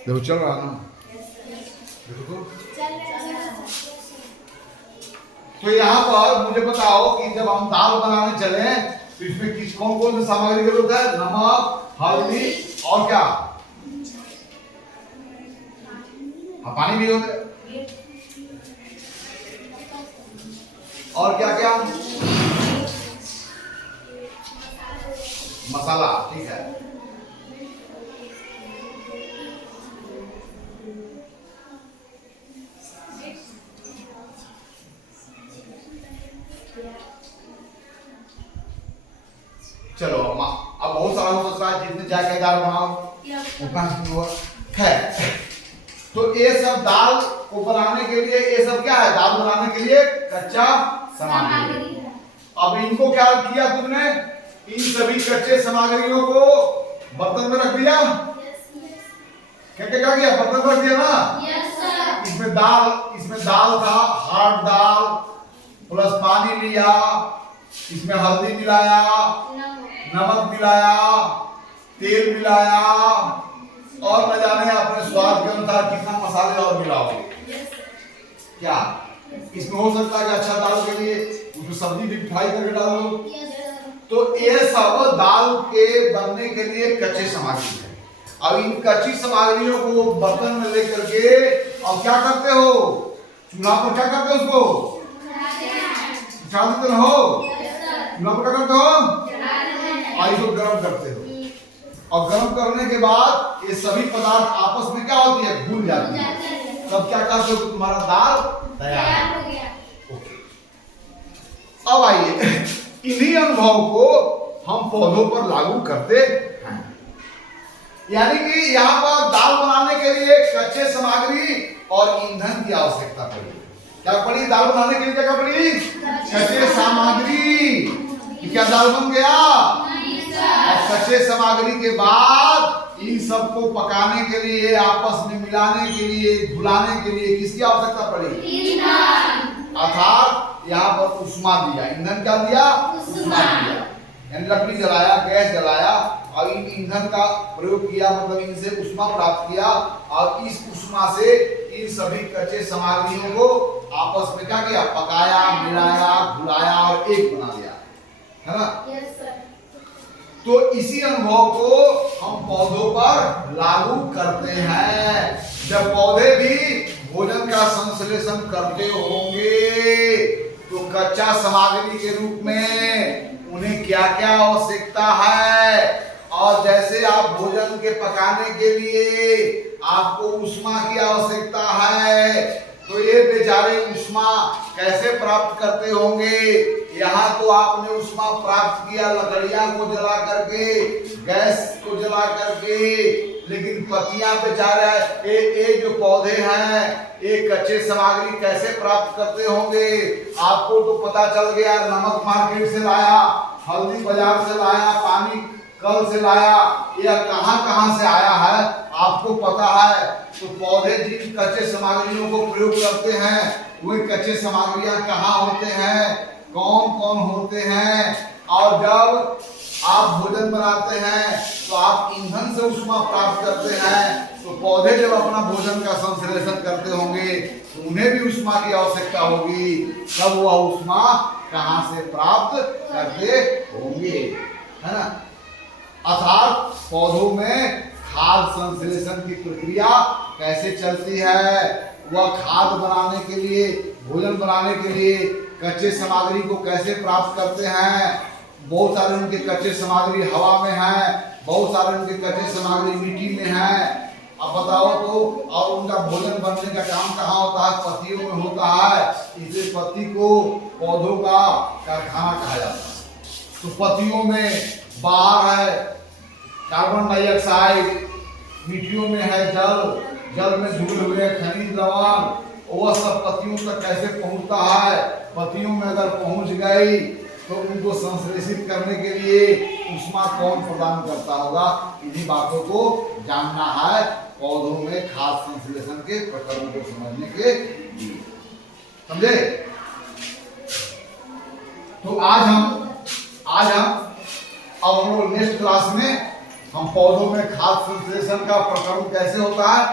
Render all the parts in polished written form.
देखो चल रहा ना, देखो तो यहाँ पर मुझे बताओ कि जब हम दाल बनाने चले तो इसमें किस कौन कौन सी सामग्री की जरूरत है? नमक, हल्दी और क्या? हाँ, पानी भी होता है। और क्या क्या? मसाला, ठीक है। चलो अब बहुत सारा हो सकता है, जितने जाके दाल बनाओ उतना है। तो ये सब दाल को बनाने के लिए, ये सब क्या है? दाल बनाने के लिए कच्चा सामग्री। अब इनको क्या किया तुमने? इन सभी कच्चे सामग्रियों को बर्तन में रख दिया। क्या क्या किया? बर्तन में रख दिया ना। Yes sir. इसमें दाल था, हार्ड दाल, प्लस पानी लिया, इसमें हल्दी मिलाया, नमक मिलाया, तेल मिलाया, और न जाने अपने स्वाद के अनुसार कितना मसाले और मिलाओगे। क्या इसमें हो सकता है कि अच्छा दाल के लिए उसमें सब्जी भी फ्राई करके डालो। तो ये सब दाल के बनने के लिए कच्चे सामग्री है। अब इन कच्ची सामग्रियों को बर्तन में लेकर के अब क्या करते हो? चूल्हा पर क्या करते हो? उसको चढ़ा देते हो। चूल्हा पर क्या करते हो? इसको गर्म करते हो। और गर्म करने के बाद ये सभी पदार्थ आपस में क्या होती है? घुल जाती है। तब क्या करते हो? तुम्हारा दाल तैयार हो गया। ओके, अब आइए इन्हीं अनुभव को हम पौधों पर लागू करते हैं। यानी कि यहाँ पर दाल बनाने के लिए कच्चे सामग्री और ईंधन की आवश्यकता पड़ी। क्या पड़ी? दाल बनाने के लिए क्या पड़ी? कच्चे सामग्री। क्या दाल बन गया? और कच्चे सामग्री के बाद इन सबको पकाने के लिए, आपस में मिलाने के लिए, घुलाने के लिए किसकी आवश्यकता पड़ी? अर्थात यहाँ पर उष्मा दिया। ईंधन क्या दिया? उष्मा दिया। यानी लकड़ी जलाया, गैस जलाया और इन ईंधन का प्रयोग किया, मतलब इनसे उष्मा प्राप्त किया और इस उष्मा से इन सभी कच्चे सामग्रियों को आपस में क्या किया? पकाया, मिलाया, घुलाया और एक बना दिया, है ना? Yes sir. तो इसी अनुभव को हम पौधों पर लागू करते हैं। जब पौधे भी भोजन का संश्लेषण करते होंगे तो कच्चा सामग्री के रूप में उन्हें क्या क्या आवश्यकता है, और जैसे आप भोजन के पकाने के लिए आपको उष्मा की आवश्यकता है, तो ये बेचारे उष्मा कैसे प्राप्त करते होंगे? यहाँ तो आपने उष्मा प्राप्त किया लकड़ियां को जला करके, गैस को जला करके, लेकिन पत्तियां बेचारे ये जो पौधे हैं ये कच्चे सामग्री कैसे प्राप्त करते होंगे? आपको तो पता चल गया, नमक मार्केट से लाया, हल्दी बाजार से लाया, पानी कल से लाया, यह कहां कहां से आया है आपको पता है। तो पौधे जिन कच्चे सामग्रियों को प्रयोग करते हैं वे कच्चे सामग्रियां कहाँ होते हैं, कौन कौन होते हैं, और जब आप भोजन बनाते हैं तो आप ईंधन से उष्मा प्राप्त करते हैं। तो पौधे जब अपना भोजन का संश्लेषण करते होंगे तो उन्हें भी उष्मा की आवश्यकता होगी, तब वह उष्मा कहाँ से प्राप्त करते होंगे, है ना? अर्थात पौधों में खाद संश्लेषण की प्रक्रिया कैसे चलती है, वह खाद बनाने के लिए, भोजन बनाने के लिए कच्चे सामग्री को कैसे प्राप्त करते हैं। बहुत सारे उनके कच्चे सामग्री हवा में है, बहुत सारे उनके कच्चे सामग्री मिट्टी में है। अब बताओ तो, और उनका भोजन बनने का काम कहाँ होता है? पत्तियों में होता है। इसलिए पत्ती को पौधों का कारखाना कहा जाता है। तो पत्तियों में बाहर है कार्बन डाइऑक्साइड, मिट्टियों में है जल, जल में धुले हुए खनिज लवण, वह सब पत्तियों तक कैसे पहुंचता है? पत्तियों में अगर पहुंच गई तो उनको संश्लेषित करने के लिए उष्मा कौन प्रदान करता होगा? इन्हीं बातों को जानना है पौधों में खाद संश्लेषण के प्रकरणों को समझने के लिए। समझे? तो आज हम अब हम लोग नेक्स्ट क्लास में हम पौधों में खाद संश्लेषण का प्रकरण कैसे होता है,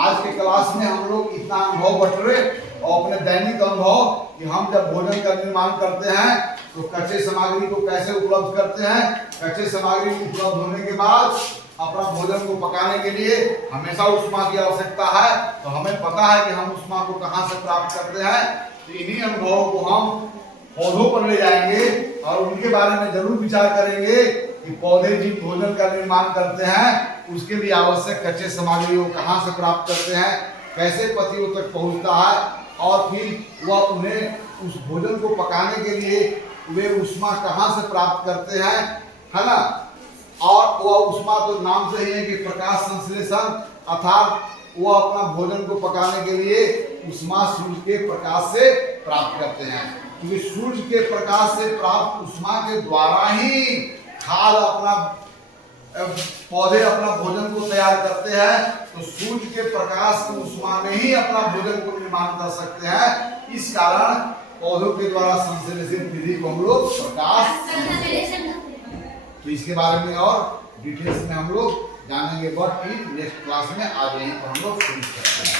आज के क्लास में हम लोग इतना अनुभव बटोरे और अपने दैनिक अनुभव कि हम जब भोजन का निर्माण करते हैं तो कच्चे सामग्री को कैसे उपलब्ध करते हैं, कच्चे सामग्री उपलब्ध होने के बाद अपना भोजन को पकाने के लिए हमेशा उष्मा की आवश्यकता है, तो हमें पता है कि हम उष्मा को कहां से प्राप्त करते हैं। तो इन्हीं अनुभवों को हम पौधों पर ले जाएंगे और उनके बारे में जरूर विचार करेंगे कि पौधे जिन भोजन का निर्माण करते हैं उसके लिए आवश्यक कच्चे सामग्री को कहां से प्राप्त करते हैं, कैसे पतियों तक पहुंचता है और फिर वह उन्हें उस भोजन को पकाने के लिए वे उष्मा कहां से प्राप्त करते हैं, है ना। और वह उष्मा तो नाम से ही है कि प्रकाश संश्लेषण, अर्थात वो अपना भोजन को पकाने के लिए उष्मा सूर्य के प्रकाश से प्राप्त करते हैं, क्योंकि सूर्य के प्रकाश से प्राप्त उष्मा के द्वारा ही खाद अपना पौधे अपना भोजन को तैयार करते हैं। तो सूर्य के प्रकाश की उष्मा में ही अपना भोजन को निर्माण कर सकते हैं। इस कारण पौधों के द्वारा संश्लेषित विधि को हम लोग प्रकाश, तो इसके बारे में और डिटेल्स में हम लोग जानेंगे, बट नेक्स्ट क्लास में आज यहीं पर हम लोग फिनिश करते हैं।